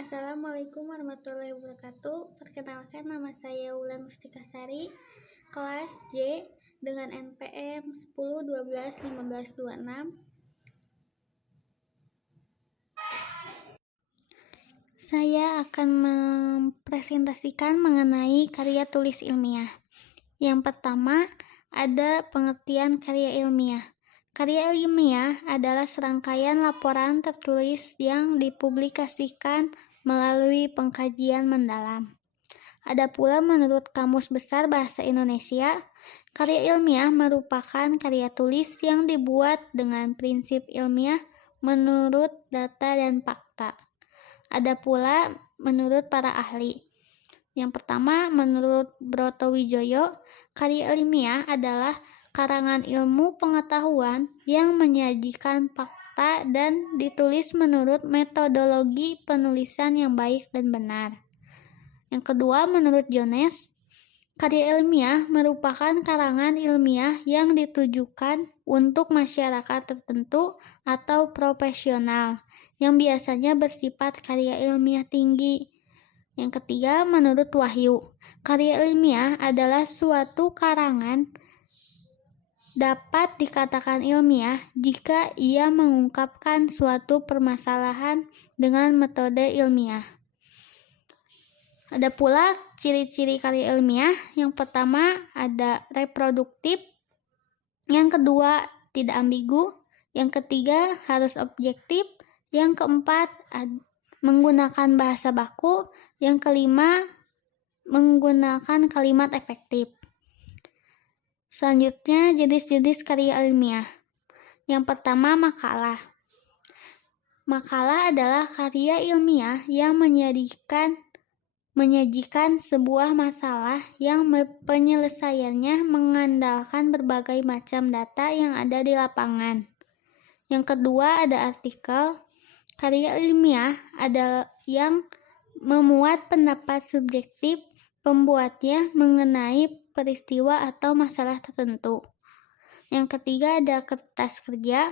Assalamualaikum warahmatullahi wabarakatuh. Perkenalkan, nama saya Wulan Mustika Sari, kelas J dengan NPM 10121526. Saya akan mempresentasikan mengenai karya tulis ilmiah. Yang pertama, ada pengertian karya ilmiah. Karya ilmiah adalah serangkaian laporan tertulis yang dipublikasikan melalui pengkajian mendalam. Ada pula menurut Kamus Besar Bahasa Indonesia, karya ilmiah merupakan karya tulis yang dibuat dengan prinsip ilmiah menurut data dan fakta. Ada pula menurut para ahli. Yang pertama, menurut Brotowijoyo, karya ilmiah adalah karangan ilmu pengetahuan yang menyajikan fakta dan ditulis menurut metodologi penulisan yang baik dan benar. Yang kedua, menurut Jones, karya ilmiah merupakan karangan ilmiah yang ditujukan untuk masyarakat tertentu atau profesional yang biasanya bersifat karya ilmiah tinggi. Yang ketiga, menurut Wahyu, karya ilmiah adalah suatu karangan dapat dikatakan ilmiah jika ia mengungkapkan suatu permasalahan dengan metode ilmiah. Ada pula ciri-ciri karya ilmiah. Yang pertama ada reproduktif, yang kedua tidak ambigu, yang ketiga harus objektif, yang keempat menggunakan bahasa baku, yang kelima menggunakan kalimat efektif. Selanjutnya, jenis-jenis karya ilmiah. Yang pertama, makalah. Makalah adalah karya ilmiah yang menyajikan sebuah masalah yang penyelesaiannya mengandalkan berbagai macam data yang ada di lapangan. Yang kedua, ada artikel. Karya ilmiah adalah yang memuat pendapat subjektif pembuatnya mengenai peristiwa atau masalah tertentu. Yang ketiga, ada kertas kerja.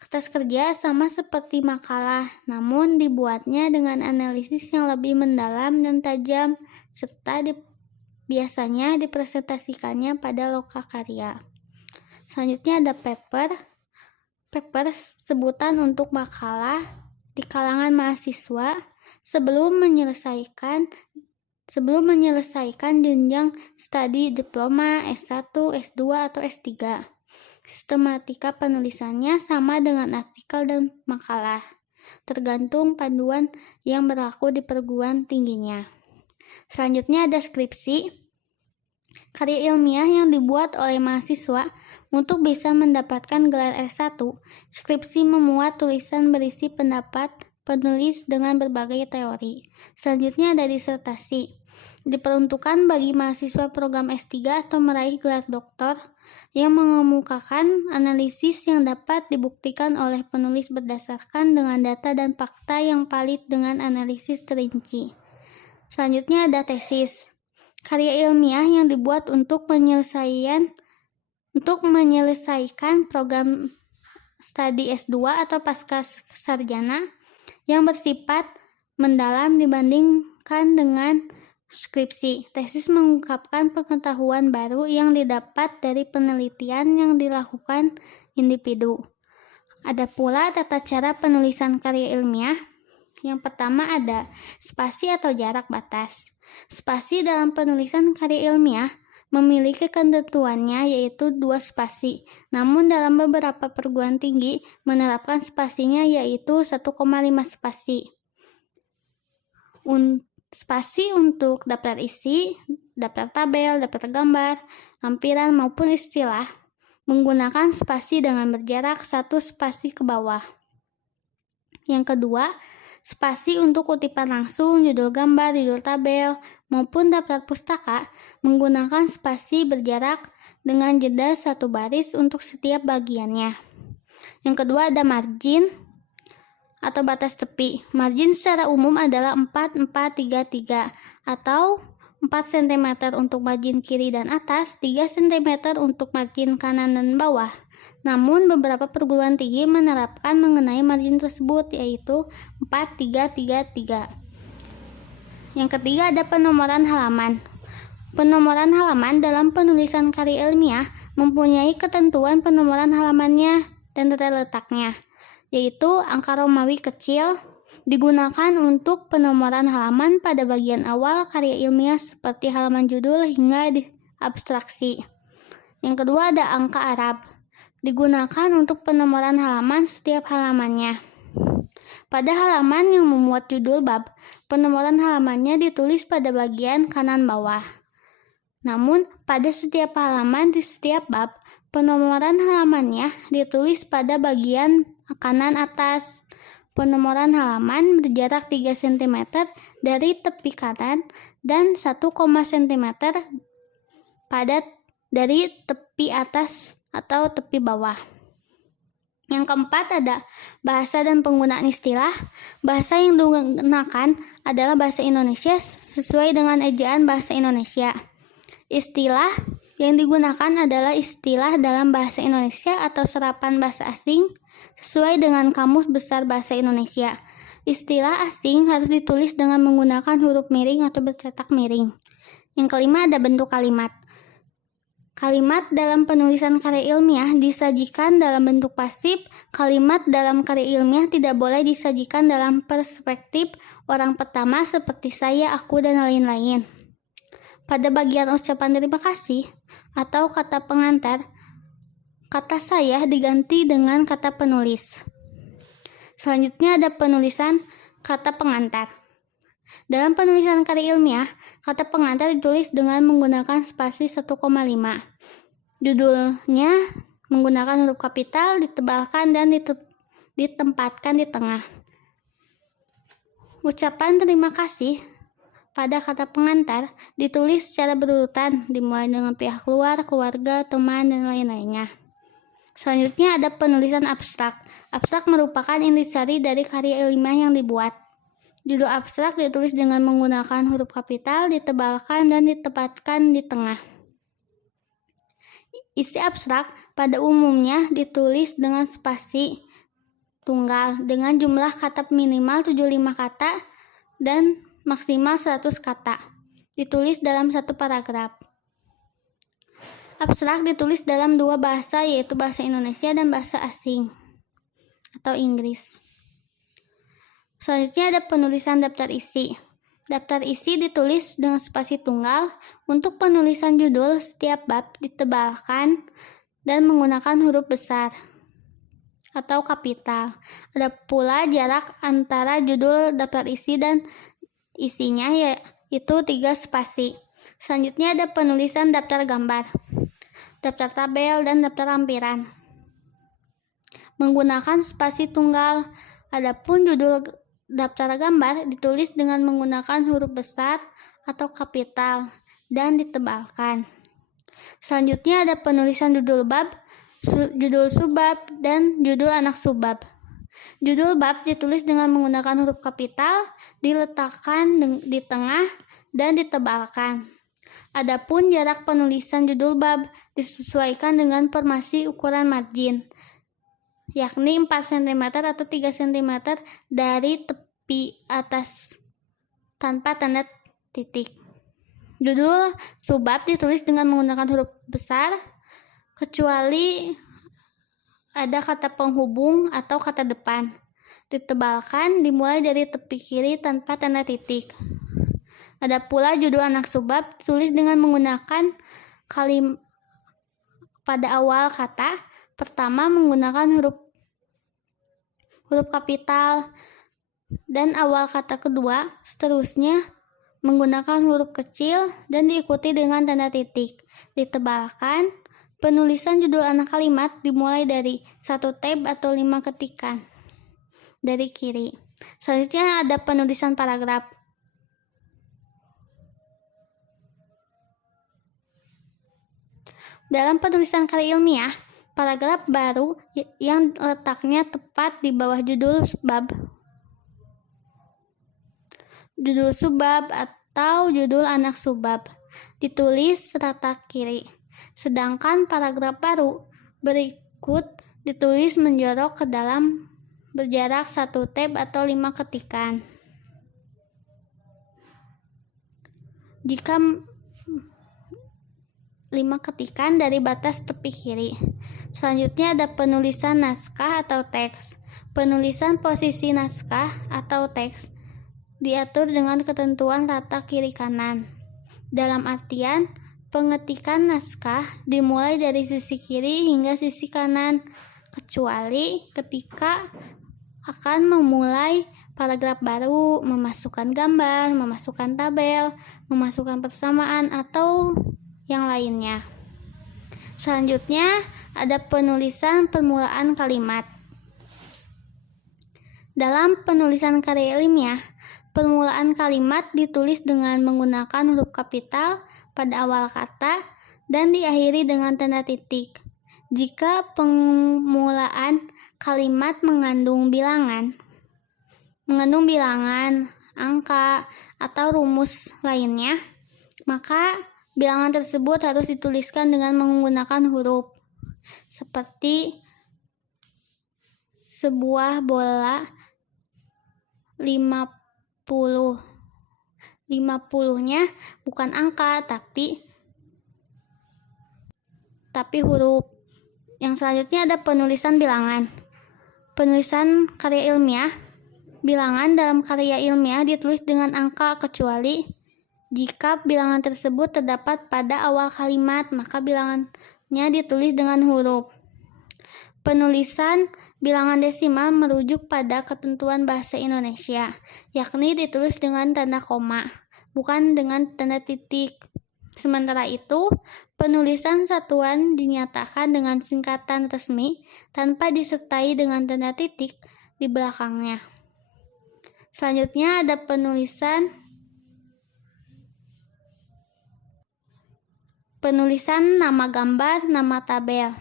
Kertas kerja sama seperti makalah, namun dibuatnya dengan analisis yang lebih mendalam dan tajam, serta biasanya dipresentasikannya pada lokakarya. Selanjutnya ada paper. Paper sebutan untuk makalah di kalangan mahasiswa sebelum menyelesaikan jenjang studi diploma, S1, S2, atau S3. Sistematika penulisannya sama dengan artikel dan makalah, tergantung panduan yang berlaku di perguruan tingginya. Selanjutnya ada skripsi. Karya ilmiah yang dibuat oleh mahasiswa untuk bisa mendapatkan gelar S1. Skripsi memuat tulisan berisi pendapat penulis dengan berbagai teori. Selanjutnya ada disertasi. Diperuntukkan bagi mahasiswa program S3 atau meraih gelar doktor yang mengemukakan analisis yang dapat dibuktikan oleh penulis berdasarkan dengan data dan fakta yang valid dengan analisis terinci. Selanjutnya ada tesis. Karya ilmiah yang dibuat untuk menyelesaikan program studi S2 atau pasca sarjana yang bersifat mendalam dibandingkan dengan skripsi. Tesis mengungkapkan pengetahuan baru yang didapat dari penelitian yang dilakukan individu. Ada pula tata cara penulisan karya ilmiah. Yang pertama ada spasi atau jarak batas. Spasi dalam penulisan karya ilmiah memiliki ketentuannya yaitu 2 spasi. Namun dalam beberapa perguruan tinggi menerapkan spasinya yaitu 1,5 spasi. Spasi untuk daftar isi, daftar tabel, daftar gambar, lampiran maupun istilah menggunakan spasi dengan berjarak 1 spasi ke bawah. Yang kedua, spasi untuk kutipan langsung, judul gambar, judul tabel, maupun daftar pustaka menggunakan spasi berjarak dengan jeda 1 baris untuk setiap bagiannya. Yang kedua ada margin atau batas tepi. Margin secara umum adalah 4-4-3-3 atau 4 cm untuk margin kiri dan atas, 3 cm untuk margin kanan dan bawah. Namun beberapa perguruan tinggi menerapkan mengenai margin tersebut, yaitu 4-3-3-3. Yang ketiga ada penomoran halaman. Penomoran halaman dalam penulisan karya ilmiah mempunyai ketentuan penomoran halamannya dan tata letaknya, yaitu angka Romawi kecil digunakan untuk penomoran halaman pada bagian awal karya ilmiah seperti halaman judul hingga abstraksi. Yang kedua ada angka Arab, digunakan untuk penomoran halaman setiap halamannya. Pada halaman yang memuat judul bab, penomoran halamannya ditulis pada bagian kanan bawah. Namun, pada setiap halaman di setiap bab, penomoran halamannya ditulis pada bagian kanan atas. Penomoran halaman berjarak 3 cm dari tepi kanan dan 1, cm dari tepi atas atau tepi bawah. Yang keempat ada bahasa dan penggunaan istilah. Bahasa yang digunakan adalah bahasa Indonesia sesuai dengan ejaan bahasa Indonesia. Istilah yang digunakan adalah istilah dalam bahasa Indonesia atau serapan bahasa asing sesuai dengan Kamus Besar Bahasa Indonesia. Istilah asing harus ditulis dengan menggunakan huruf miring atau bercetak miring. Yang kelima ada bentuk kalimat. Kalimat dalam penulisan karya ilmiah disajikan dalam bentuk pasif. Kalimat dalam karya ilmiah tidak boleh disajikan dalam perspektif orang pertama seperti saya, aku, dan lain-lain. Pada bagian ucapan terima kasih atau kata pengantar, kata saya diganti dengan kata penulis. Selanjutnya ada penulisan kata pengantar. Dalam penulisan karya ilmiah, kata pengantar ditulis dengan menggunakan spasi 1,5. Judulnya menggunakan huruf kapital, ditebalkan dan ditempatkan di tengah. Ucapan terima kasih pada kata pengantar ditulis secara berurutan, dimulai dengan pihak luar, keluarga, teman, dan lain-lainnya. Selanjutnya ada penulisan abstrak. Abstrak merupakan intisari dari karya ilmiah yang dibuat. Judul abstrak ditulis dengan menggunakan huruf kapital, ditebalkan, dan ditempatkan di tengah. Isi abstrak pada umumnya ditulis dengan spasi tunggal dengan jumlah kata minimal 75 kata dan maksimal 100 kata. Ditulis dalam satu paragraf. Abstrak ditulis dalam 2 bahasa, yaitu bahasa Indonesia dan bahasa asing atau Inggris. Selanjutnya ada penulisan daftar isi. Daftar isi ditulis dengan spasi tunggal. Untuk penulisan judul setiap bab ditebalkan dan menggunakan huruf besar atau kapital. Ada pula jarak antara judul daftar isi dan isinya, yaitu 3 spasi. Selanjutnya ada penulisan daftar gambar, daftar tabel, dan daftar lampiran. Menggunakan spasi tunggal. Adapun judul daftar gambar ditulis dengan menggunakan huruf besar atau kapital dan ditebalkan. Selanjutnya ada penulisan judul bab, judul subbab, dan judul anak subbab. Judul bab ditulis dengan menggunakan huruf kapital, diletakkan di tengah, dan ditebalkan. Adapun jarak penulisan judul bab disesuaikan dengan formasi ukuran margin, yakni 4 cm atau 3 cm dari tepi atas tanpa tanda titik. Judul subbab ditulis dengan menggunakan huruf besar, kecuali ada kata penghubung atau kata depan. Ditebalkan, dimulai dari tepi kiri tanpa tanda titik. Ada pula judul anak subbab ditulis dengan menggunakan kalimat pada awal kata pertama menggunakan huruf kapital dan awal kata kedua seterusnya menggunakan huruf kecil dan diikuti dengan tanda titik. Ditebalkan. Penulisan judul anak kalimat dimulai dari 1 tab atau 5 ketikan dari kiri. Selanjutnya ada penulisan paragraf. Dalam penulisan karya ilmiah, paragraf baru yang letaknya tepat di bawah judul subbab atau judul anak subbab ditulis rata kiri. Sedangkan paragraf baru berikut ditulis menjorok ke dalam berjarak 1 tab atau 5 ketikan. Jika 5 ketikan dari batas tepi kiri. Selanjutnya ada penulisan naskah atau teks. Penulisan posisi naskah atau teks diatur dengan ketentuan rata kiri kanan. Dalam artian, pengetikan naskah dimulai dari sisi kiri hingga sisi kanan, kecuali ketika akan memulai paragraf baru, memasukkan gambar, memasukkan tabel, memasukkan persamaan, atau yang lainnya. Selanjutnya, ada penulisan permulaan kalimat. Dalam penulisan karya ilmiah, permulaan kalimat ditulis dengan menggunakan huruf kapital pada awal kata dan diakhiri dengan tanda titik. Jika permulaan kalimat mengandung bilangan, angka, atau rumus lainnya, maka bilangan tersebut harus dituliskan dengan menggunakan huruf, seperti sebuah bola 50. 50-nya bukan angka tapi huruf. Yang selanjutnya ada penulisan bilangan. Penulisan karya ilmiah. Bilangan dalam karya ilmiah ditulis dengan angka kecuali jika bilangan tersebut terdapat pada awal kalimat, maka bilangannya ditulis dengan huruf. Penulisan bilangan desimal merujuk pada ketentuan bahasa Indonesia, yakni ditulis dengan tanda koma, bukan dengan tanda titik. Sementara itu, penulisan satuan dinyatakan dengan singkatan resmi tanpa disertai dengan tanda titik di belakangnya. Selanjutnya ada penulisan nama gambar, nama tabel.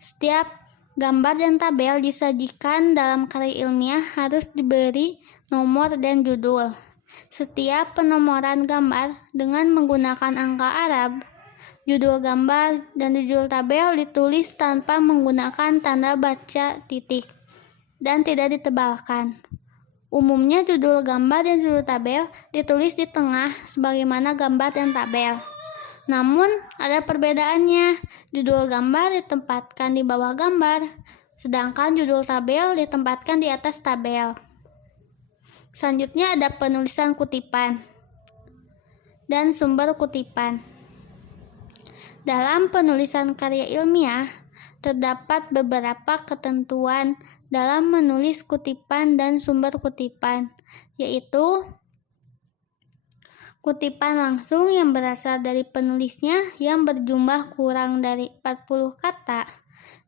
Setiap gambar dan tabel disajikan dalam karya ilmiah harus diberi nomor dan judul. Setiap penomoran gambar dengan menggunakan angka Arab, judul gambar dan judul tabel ditulis tanpa menggunakan tanda baca titik dan tidak ditebalkan. Umumnya judul gambar dan judul tabel ditulis di tengah sebagaimana gambar dan tabel. Namun, ada perbedaannya. Judul gambar ditempatkan di bawah gambar, sedangkan judul tabel ditempatkan di atas tabel. Selanjutnya ada penulisan kutipan dan sumber kutipan. Dalam penulisan karya ilmiah, terdapat beberapa ketentuan dalam menulis kutipan dan sumber kutipan, yaitu kutipan langsung yang berasal dari penulisnya yang berjumlah kurang dari 40 kata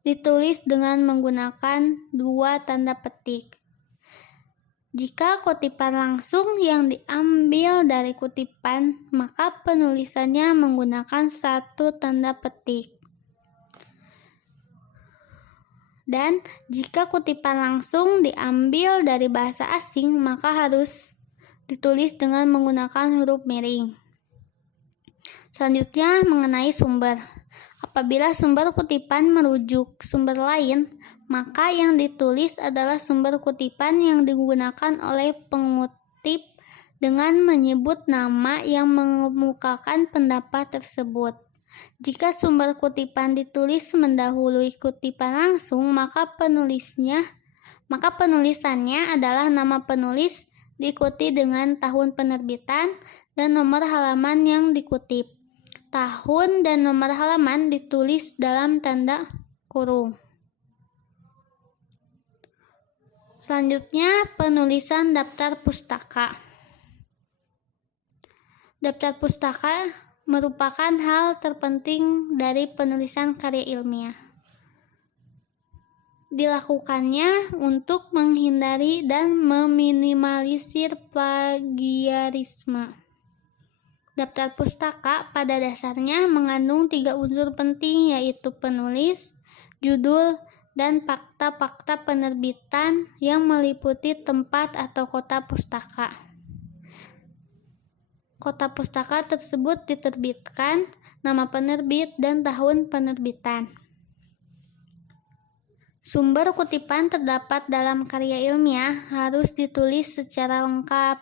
ditulis dengan menggunakan 2 tanda petik. Jika kutipan langsung yang diambil dari kutipan, maka penulisannya menggunakan 1 tanda petik. Dan jika kutipan langsung diambil dari bahasa asing, maka harus ditulis dengan menggunakan huruf miring. Selanjutnya mengenai sumber. Apabila sumber kutipan merujuk sumber lain, maka yang ditulis adalah sumber kutipan yang digunakan oleh pengutip dengan menyebut nama yang mengemukakan pendapat tersebut. Jika sumber kutipan ditulis mendahului kutipan langsung, maka penulisannya adalah nama penulis diikuti dengan tahun penerbitan dan nomor halaman yang dikutip. Tahun dan nomor halaman ditulis dalam tanda kurung. Selanjutnya, penulisan daftar pustaka. Daftar pustaka merupakan hal terpenting dari penulisan karya ilmiah. Dilakukannya untuk menghindari dan meminimalisir plagiarisme. Daftar pustaka pada dasarnya mengandung 3 unsur penting, yaitu penulis, judul, dan fakta-fakta penerbitan yang meliputi tempat atau kota pustaka. Kota pustaka tersebut diterbitkan, nama penerbit, dan tahun penerbitan. Sumber kutipan terdapat dalam karya ilmiah harus ditulis secara lengkap.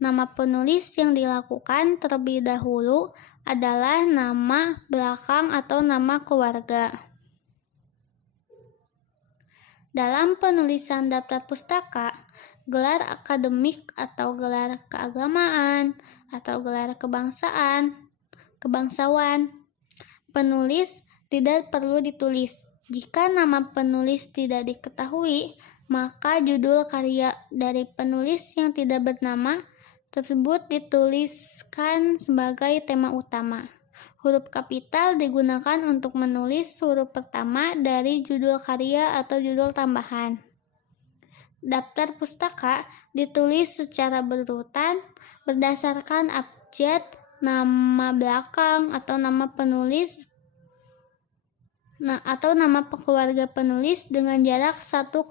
Nama penulis yang dilakukan terlebih dahulu adalah nama belakang atau nama keluarga. Dalam penulisan daftar pustaka, gelar akademik atau gelar keagamaan atau gelar kebangsawan, penulis tidak perlu ditulis. Jika nama penulis tidak diketahui, maka judul karya dari penulis yang tidak bernama tersebut dituliskan sebagai tema utama. Huruf kapital digunakan untuk menulis huruf pertama dari judul karya atau judul tambahan. Daftar pustaka ditulis secara berurutan berdasarkan abjad, nama belakang atau nama penulis atau nama keluarga penulis dengan jarak 1,5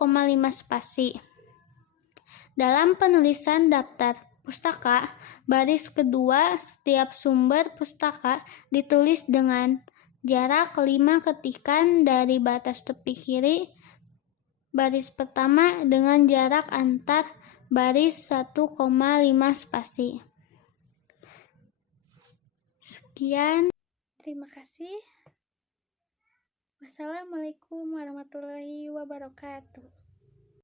spasi. Dalam penulisan daftar pustaka, baris kedua setiap sumber pustaka ditulis dengan jarak 5 ketikan dari batas tepi kiri baris pertama dengan jarak antar baris 1,5 spasi. Sekian, terima kasih. Wassalamualaikum warahmatullahi wabarakatuh.